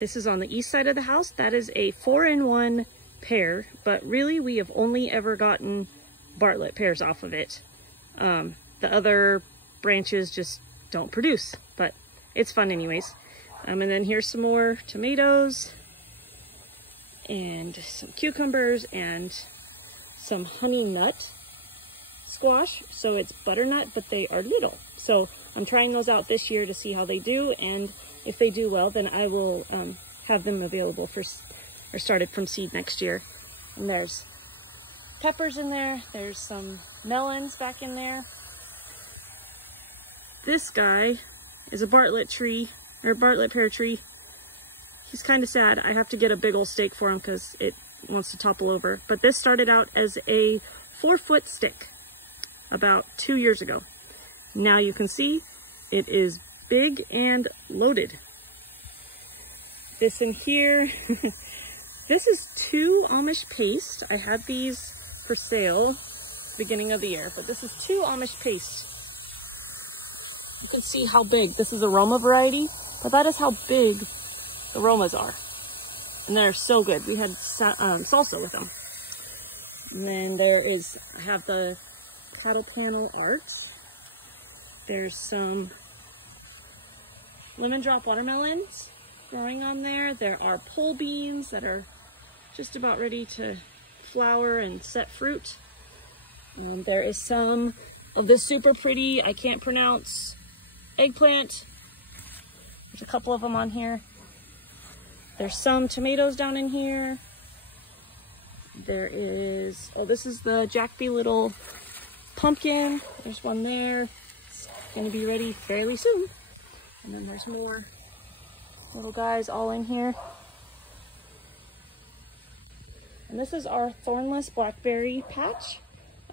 This is on the east side of the house. That is a 4-in-1 pear, but really we have only ever gotten Bartlett pears off of it. The other branches just don't produce, but it's fun anyways. And then here's some more tomatoes and some cucumbers and some honey nut squash. So it's butternut, but they are little. So I'm trying those out this year to see how they do, and if they do well, then I will have them available for, or started from seed next year. And there's peppers in there. There's some melons back in there. This guy is a Bartlett tree, or Bartlett pear tree. He's kind of sad. I have to get a big old stake for him because it wants to topple over. But this started out as a 4-foot stick about 2 years ago. Now you can see it is big and loaded. This in here, this is 2 Amish paste. I had these for sale beginning of the year, but this is 2 Amish paste. You can see how big. This is a Roma variety, but that is how big the Romas are. And they're so good. We had salsa with them. And then there is, I have the cattle panel art. There's some lemon drop watermelons growing on there. There are pole beans that are just about ready to flower and set fruit. There is some of this super pretty, I can't pronounce, eggplant. There's a couple of them on here. There's some tomatoes down in here. There is, oh, this is the Jack B. Little pumpkin. There's one there. It's gonna be ready fairly soon. And then there's more little guys all in here. And this is our thornless blackberry patch.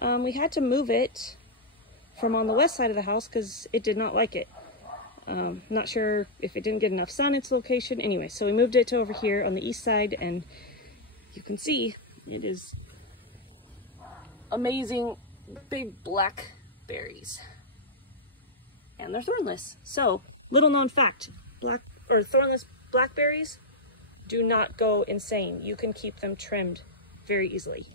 We had to move it from on the west side of the house because it did not like it. Not sure if it didn't get enough sun, its location. Anyway, so we moved it to over here on the east side, and you can see it is amazing big black berries. And they're thornless. So, little known fact, thornless blackberries do not go insane. You can keep them trimmed very easily.